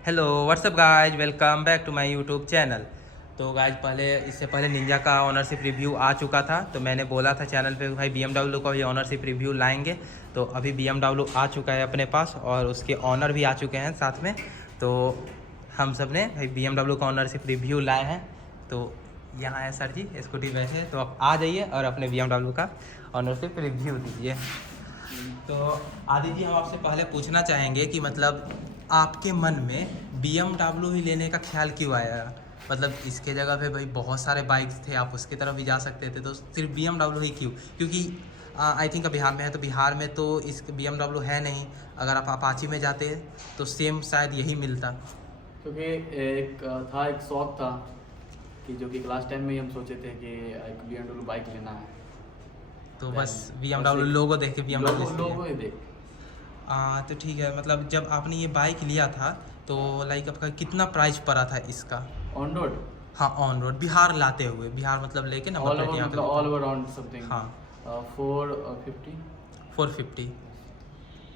Hello whatsapp guys, welcome back to my YouTube channel. तो guys इससे पहले Ninja का ऑनरशिप रिव्यू आ चुका था। तो मैंने बोला था चैनल पे भाई BMW का भी ऑनरशिप रिव्यू लाएंगे। तो अभी BMW आ चुका है अपने पास और उसके ऑनर भी आ चुके हैं साथ में। तो हम सब ने भाई BMW का ऑनरशिप रिव्यू लाए हैं। तो यहाँ है सर जी, स्कूटी बैठे, तो आप आ जाइए और अपने BMW का ऑनरशिप रिव्यू दीजिए। तो आदि जी, हम आपसे पहले पूछना चाहेंगे कि मतलब आपके मन में BMW ही लेने का ख्याल क्यों आया? मतलब इसके जगह पे भाई बहुत सारे बाइक्स थे, आप उसकी तरफ भी जा सकते थे, तो सिर्फ BMW ही क्यों? क्योंकि आई थिंक बिहार में है, तो बिहार में तो इस BMW है नहीं। अगर आप अपाची में जाते तो सेम शायद यही मिलता। क्योंकि एक शौक था कि जो कि क्लास 10 में ही हम सोचे थे कि एक BMW बाइक लेना है। तो बस Then BMW लोगो देख के BMW लोगो इसलिए। लोगो ही देख। तो ठीक है, मतलब जब आपने ये बाइक लिया था तो लाइक आपका कितना प्राइस पड़ा था इसका? ऑन रोड हाँ, ऑन रोड बिहार लाते हुए, बिहार मतलब लेके नंबर ऑल प्लेट ओवर, यहाँ मतलब पे ऑल लेके। ओवर अराउंड समथिंग हाँ, 450। 450।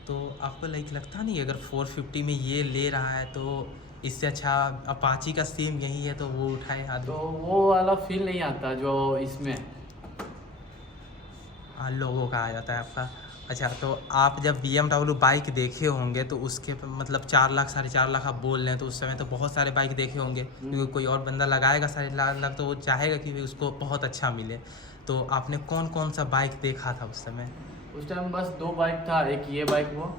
तो आपको लाइक लगता नहीं अगर 450 में ये ले रहा है तो इससे अच्छा अपाची का सेम यही है तो वो उठाए तो आदमी? वो वाला फील नहीं आता जो इसमें। हाँ, लोगों का आ जाता है आपका। अच्छा, तो आप जब BMW बाइक देखे होंगे तो उसके मतलब 4 लाख 4.5 लाख आप बोल रहे हैं, तो उस समय तो बहुत सारे बाइक देखे होंगे, क्योंकि कोई और बंदा लगाएगा 4.5 लाख तो वो चाहेगा कि भाई उसको बहुत अच्छा मिले। तो आपने कौन कौन सा बाइक देखा था उस समय? उस टाइम बस 2 बाइक था, एक ये बाइक वो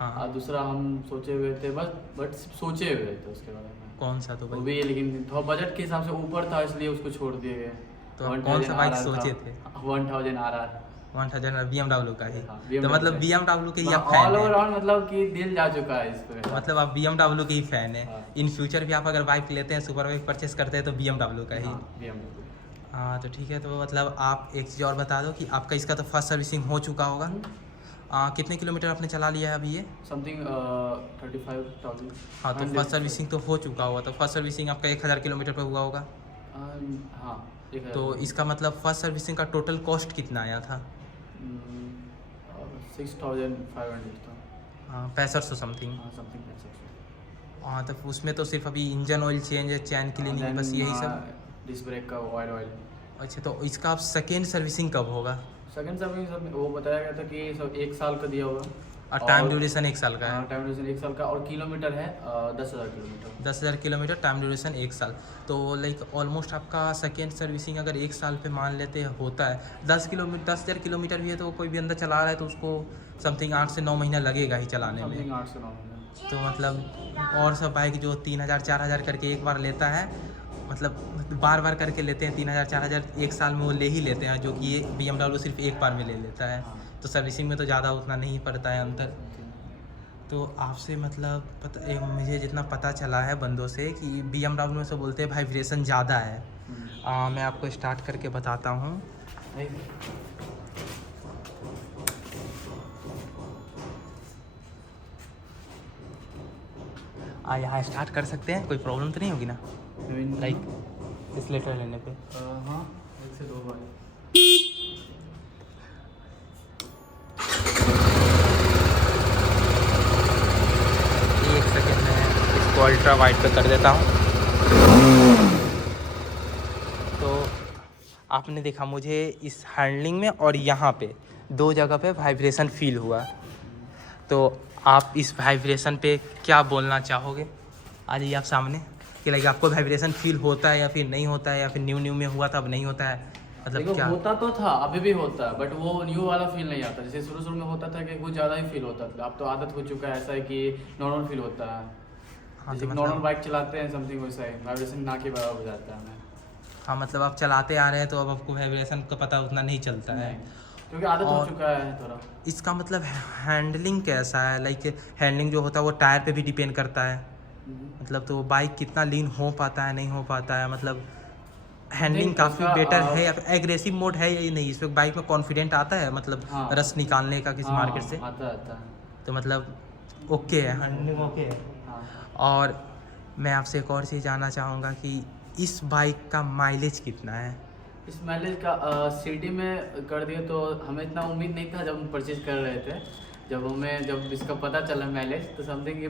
हाँ, और दूसरा हम सोचे हुए थे बस, बट सोचे हुए थे उसके बारे में। कौन सा तो वो भाई? भी है, लेकिन थोड़ा बजट के हिसाब से ऊपर था इसलिए उसको छोड़ दिए गए। तो आप कौन सा बाइक सोचे थे? 1000 RR। 1000 BMW का ही? हाँ, तो BMW मतलब का। BMW के ही आप ऑल फैन ओवर हैं? राउंड मतलब कि दिल जा चुका है इस पे। तो मतलब आप BMW के ही फैन हैं? हाँ। इन फ्यूचर भी आप अगर बाइक लेते हैं, सुपर बाइक परचेस करते हैं तो BMW का ही? हाँ, BMW। हाँ, तो ठीक है। तो मतलब आप एक चीज़ और बता दो कि आपका इसका तो फर्स्ट सर्विसिंग हो चुका होगा। कितने किलोमीटर आपने चला लिया है अभी ये? समथिंग 35,000। हाँ, तो फर्स्ट सर्विसिंग तो हो चुका होगा, तो फर्स्ट सर्विसिंग आपका 1000 किलोमीटर पे हुआ होगा। हाँ, एक तो इसका मतलब फर्स्ट सर्विसिंग का टोटल कॉस्ट कितना आया था? 6500 था। हाँ, 6500 समथिंग। हाँ, समथिंग 6500। हाँ, तो उसमें तो सिर्फ अभी इंजन ऑयल चेंज है, चैन क्लीनिंग, बस यही सब। डिस्क ब्रेक का ऑयल। अच्छा, तो इसका आप सेकेंड सर्विसिंग कब होगा? सेकंड सर्विस सब वो बताया गया था कि सब 1 साल का दिया होगा। और टाइम ड्यूरेशन 1 साल का है? टाइम ड्यूरेशन 1 साल का, और किलोमीटर है 10,000 किलोमीटर। 10,000 किलोमीटर, टाइम ड्यूरेशन 1 साल। तो लाइक ऑलमोस्ट आपका सेकेंड सर्विसिंग अगर 1 साल पे मान लेते होता है, 10,000 किलोमीटर भी है, तो कोई भी अंदर चला रहा है तो उसको समथिंग 8 से 9 महीना लगेगा ही चलाने में। समथिंग 8 से 9 महीने। तो मतलब और सब बाइक जो 3,000 4,000 करके एक बार लेता है, मतलब बार बार करके लेते हैं 3,000 4,000 एक साल में वो ले ही लेते हैं, जो कि ये BMW सिर्फ एक बार में ले लेता है। हाँ। तो सर्विसिंग में तो ज़्यादा उतना नहीं पड़ता है अंतर। तो आपसे मतलब मुझे जितना पता चला है बंदों से कि BMW में से बोलते हैं वाइब्रेशन ज़्यादा है। मैं आपको स्टार्ट करके बताता हूँ। यहाँ स्टार्ट कर सकते हैं, कोई प्रॉब्लम तो नहीं होगी ना लाइक इस लेटर लेने पे? हाँ, 1 से 2 बार। एक सेकेंड में इसको अल्ट्रा वाइड पे कर देता हूँ। तो आपने देखा मुझे इस हैंडलिंग में और यहाँ पे 2 जगह पे वाइब्रेशन फील हुआ। तो आप इस वाइब्रेशन पे क्या बोलना चाहोगे? आ जाइए आप सामने, कि लाइक आपको वाइब्रेशन फील होता है या फिर नहीं होता है, या फिर न्यू में हुआ था अब नहीं होता है, मतलब देखो क्या? होता तो था, अभी भी होता है, बट वो न्यू वाला फील नहीं आता। जैसे शुरू शुरू में होता था कि कुछ ज़्यादा ही फील होता था, अब तो आदत हो चुका है ऐसा है कि नॉर्मल फील होता है। हाँ, जैसे तो नॉर्मल मतलब बाइक चलाते हैं समथिंग वैसा ही वाइब्रेशन ना के बराबर हो जाता है हमें। हाँ, मतलब आप चलाते आ रहे हैं तो अब आपको वाइब्रेशन का पता उतना नहीं चलता है। नहीं, क्योंकि आदत हो और चुका है थोड़ा। इसका मतलब हैंडलिंग कैसा है? लाइक हैंडलिंग जो होता है वो टायर पे भी डिपेंड करता है, मतलब तो बाइक कितना लीन हो पाता है नहीं हो पाता है, मतलब हैंडलिंग काफ़ी बेटर है या फिर एग्रेसिव मोड है या नहीं? इसमें बाइक में कॉन्फिडेंट आता है, मतलब हाँ, रस निकालने का किसी मार्केट से? आता है। तो मतलब ओके है, हैंडलिंग ओके है। हाँ, और मैं आपसे एक और चीज़ जानना चाहूँगा कि इस बाइक का माइलेज कितना है? इस माइलेज का सिटी में कर दिए तो हमें इतना उम्मीद नहीं था जब हम परचेज कर रहे थे। जब इसका पता चला माइलेज, तो समथिंग ये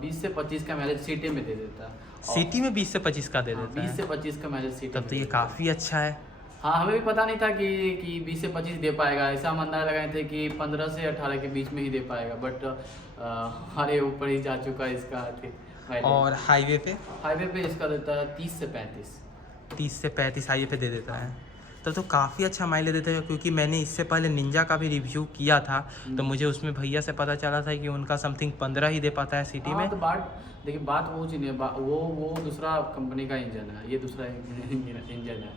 20 से 25 का माइलेज सिटी में दे देता है। सिटी में 20 से 25 का दे देता 20 है? से 25 का माइलेज सिटी तब तो ये काफ़ी अच्छा है। हाँ, हमें भी पता नहीं था कि 20 से 25 दे पाएगा। ऐसा हम अंदाजा लगाए थे कि 15 से 18 के बीच में ही दे पाएगा, बट हमारे ऊपर ही जा चुका है इसका माइलेज। और हाईवे पे इसका देता है 30 से 35। 30 से 35 हाईवे पे दे देता है। तब तो काफ़ी अच्छा माइलेज देता है, क्योंकि मैंने इससे पहले निंजा का भी रिव्यू किया था, तो मुझे उसमें भैया से पता चला था कि उनका समथिंग 15 ही दे पाता है सिटी में। तो बात वो चीज़ नहीं है, वो दूसरा कंपनी का इंजन है, ये दूसरा इंजन है।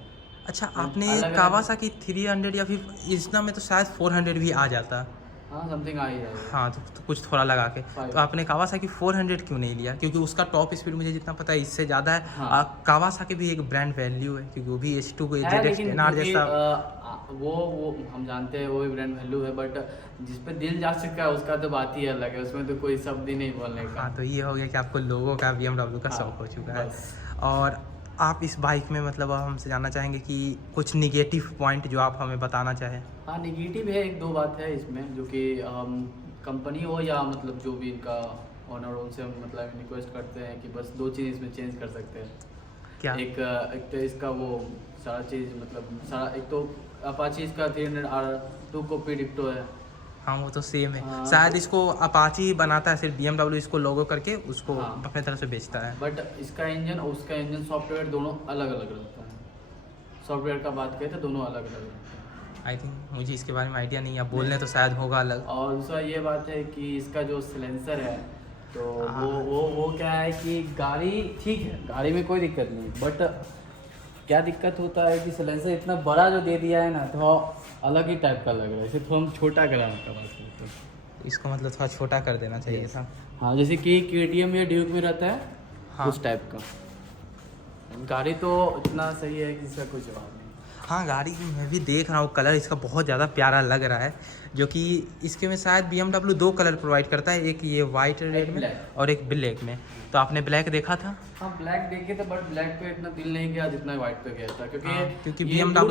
अच्छा, आपने कावासाकी 300 या फिर इसना में तो शायद 400 भी आ जाता। हाँ, समथिंग आ ही जाएगा। हाँ, तो कुछ थोड़ा लगा के। तो आपने कावासाकी 400 क्यों नहीं लिया? क्योंकि उसका टॉप स्पीड मुझे जितना पता है इससे ज़्यादा है। हाँ। कावासाकी भी एक ब्रांड वैल्यू है, क्योंकि वो भी H2 है, लेकिन ZX-10R जैसा। वो हम जानते हैं वो भी ब्रांड वैल्यू है, बट जिस पे दिल जा चुका है उसका तो बात ही अलग है, उसमें तो कोई शब्द ही नहीं बोलने का। हाँ, तो ये हो गया कि आपको लोगों का BMW का हाँ, शौक हो चुका है। बस। और आप इस बाइक में मतलब हमसे जानना चाहेंगे कि कुछ निगेटिव पॉइंट जो आप हमें बताना चाहें। हाँ, निगेटिव है, एक दो बात है इसमें, जो कि कंपनी हो या मतलब जो भी इनका ऑनर हो, उनसे हम मतलब रिक्वेस्ट करते हैं कि बस दो चीज़ इसमें चेंज कर सकते हैं। क्या? एक तो इसका वो सारा चीज़ मतलब सारा, एक तो अपाची इसका 300R2 कॉपी डिक्टो है। हाँ, वो तो सेम है। हाँ, शायद इसको अपाची ही बनाता है, सिर्फ BMW इसको लोगो करके उसको हाँ। अपने तरफ से बेचता है। बट इसका इंजन और उसका इंजन सॉफ्टवेयर दोनों अलग अलग रहता है। सॉफ्टवेयर का बात करें तो दोनों अलग अलग रहते हैं। आई थिंक मुझे इसके बारे में आइडिया नहीं है, आप बोलने तो शायद होगा अलग। और दूसरा ये बात है कि इसका जो सिलेंसर है, तो हाँ। वो क्या है कि गाड़ी ठीक है, गाड़ी में कोई दिक्कत नहीं, बट क्या दिक्कत होता है कि सिलेंसर इतना बड़ा जो दे दिया है ना, तो अलग ही टाइप का लग रहा है। इसे थोड़ा हम छोटा कराने का बात करते हैं। इसको मतलब थोड़ा छोटा कर देना चाहिए था। हाँ, जैसे कि KTM या ड्यूक में रहता है, हाँ। उस टाइप का। गाड़ी तो इतना सही है कि इसका कोई जवाब नहीं। हाँ, गाड़ी मैं भी देख रहा हूँ, कलर इसका बहुत ज़्यादा प्यारा लग रहा है, जो कि इसके में शायद BMW 2 कलर प्रोवाइड करता है, एक ये वाइट रेड में black। और एक ब्लैक में। तो आपने ब्लैक देखा था? हाँ, ब्लैक देखे थे, बट ब्लैक पे इतना दिल नहीं गया जितना व्हाइट पे गया था, क्योंकि क्योंकि ये BMW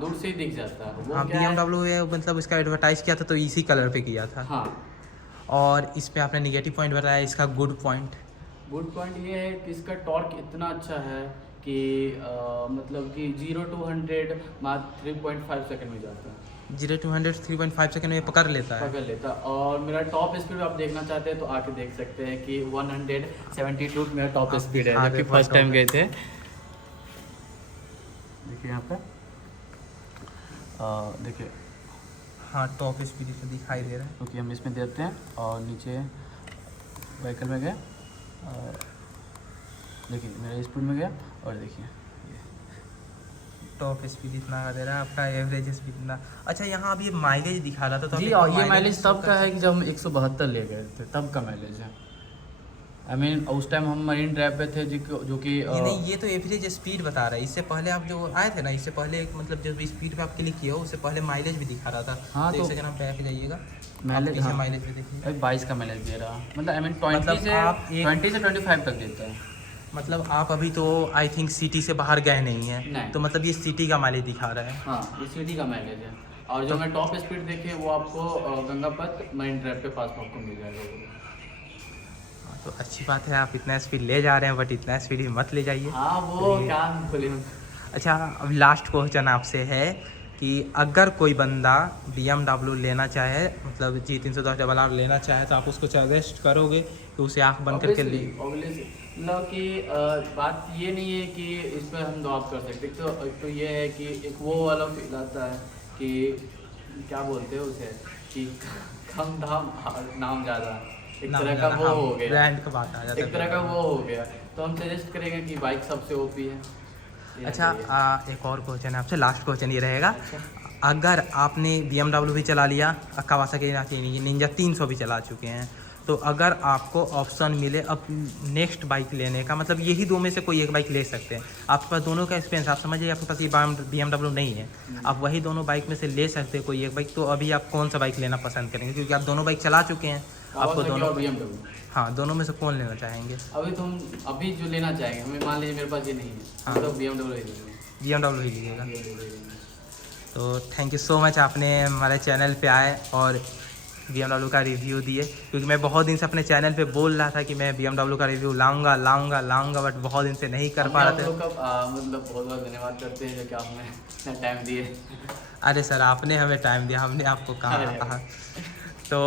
दूर से ही दिख जाता है। वो हाँ, क्या है? BMW है, मतलब इसका एडवर्टाइज किया था तो इसी कलर पे किया था। हाँ। और इस पे आपने निगेटिव पॉइंट बताया, इसका गुड पॉइंट ये है कि इसका टॉर्क इतना अच्छा है कि मतलब कि 0 to 100 मात्र 3.5 सेकंड में जाता है। 0 to 100 3.5 सेकंड में पकड़ लेता है। पकड़ लेता। और मेरा टॉप स्पीड आप देखना चाहते हैं तो आके देख सकते हैं कि 172 मेरा टॉप स्पीड है, जबकि फर्स्ट टाइम गए थे। देखिए यहाँ पे, देखिए। हाँ, टॉप स्पीड इसमें दिखाई दे रहा है, क्योंकि हम इसमें देते हैं और नीचे व्हीकल में गए, देखिए मेरा स्पीड में गया, और देखिए टॉप स्पीड इतना दे रहा है, आपका एवरेज स्पीड इतना। अच्छा, यहाँ अभी माइलेज दिखा रहा था तो जी, और ये माइलेज तब का है कि जब हम 172 ले गए थे, तब का माइलेज है। आई मीन उस टाइम हम मरीन ड्राइव पे थे, जो कि ये नहीं, ये तो एवरेज स्पीड बता रहा है। इससे पहले आप जो आए थे ना, इससे पहले एक मतलब जब स्पीड पे आप क्लिक किया हो, उससे पहले माइलेज भी दिखा रहा था। हाँ, तो इसे जरा बैक जाइएगा, माइलेज, हाँ, माइलेज भी देखिए, 22 का माइलेज दे रहा, मतलब आई मीन 20 मतलब से आप 20 से 25 तक देता है। मतलब आप अभी तो आई थिंक सिटी से बाहर गए नहीं हैं, नहीं। तो मतलब ये सिटी का माइलेज दिखा रहा है। हाँ, ये सिटी का माइलेज है। और जो मैं टॉप स्पीड देखे वो आपको गंगापत मरीन ड्राइव पे पास आपको मिल जाएगा। तो अच्छी बात है, आप इतना स्पीड ले जा रहे हैं, बट इतना स्पीड मत ले जाइए। हाँ, वो क्या बोले। अच्छा, अब लास्ट क्वेश्चन आपसे है कि अगर कोई बंदा BMW लेना चाहे, मतलब G310RR लेना चाहे, तो आप उसको सजेस्ट करोगे कि उसे आँख बंद करके ले? मतलब कि बात ये नहीं है कि इस पर हम जवाब कर सकते। एक तो ये है कि एक वो वाला फील आता है कि क्या बोलते हैं उसे, कि कम दाम नाम ज़्यादा, एक तरह का वो हो गया, ब्रांड का बात आ जाता है, एक तरह का वो हो गया। तो हम सजेस्ट करेंगे कि बाइक सबसे ओपी है। अच्छा, एक और क्वेश्चन है आपसे, लास्ट क्वेश्चन ये रहेगा। अच्छा। अगर आपने BMW भी चला लिया, कावासाकी निंजा 300 भी चला चुके हैं, तो अगर आपको ऑप्शन मिले अब नेक्स्ट बाइक लेने का, मतलब यही दो में से कोई एक बाइक ले सकते हैं, आपके पास दोनों का एक्सपीरियंस, आप समझिए आपके पास ये BMW नहीं है, आप वही दोनों बाइक में से ले सकते हैं कोई एक बाइक, तो अभी आप कौन सा बाइक लेना पसंद करेंगे? क्योंकि आप दोनों बाइक चला चुके हैं, आपको दोनों, हाँ, दोनों में से कौन लेना चाहेंगे? अभी जो लेना चाहेंगे, हमें मान लीजिए मेरे पास ये नहीं है, हाँ, तो BMW ही लेंगे। BMW ही लीजिएगा। तो थैंक यू सो मच, आपने हमारे चैनल पे आए और BMW का रिव्यू दिए, क्योंकि मैं बहुत दिन से अपने चैनल पे बोल रहा था कि मैं BMW का रिव्यू लाऊंगा, बट बहुत दिन से नहीं कर पा रहे थे। मतलब बहुत बहुत धन्यवाद करते हैं जो कि आपने इतना टाइम दिए। अरे सर, आपने हमें टाइम दिया, हमने आपको अरे कहा। तो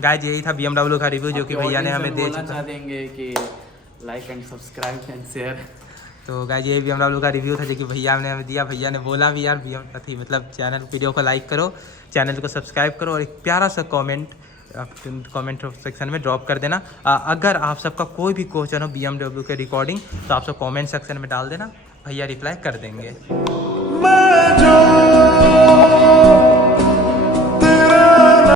गाइज यही था BMW का रिव्यू जो कि भैया ने हमें दे चुका। चाह देंगे कि like and subscribe and share. तो गाइज यही BMW का रिव्यू था जो कि भैया ने हमें दिया। भैया ने बोला भी यार मतलब चैनल वीडियो को लाइक करो, चैनल को सब्सक्राइब करो और एक प्यारा सा कमेंट सेक्शन में ड्रॉप कर देना। अगर आप सबका कोई भी क्वेश्चन हो BMW के रिकॉर्डिंग तो आप सब कमेंट सेक्शन में डाल देना, भैया रिप्लाई कर देंगे।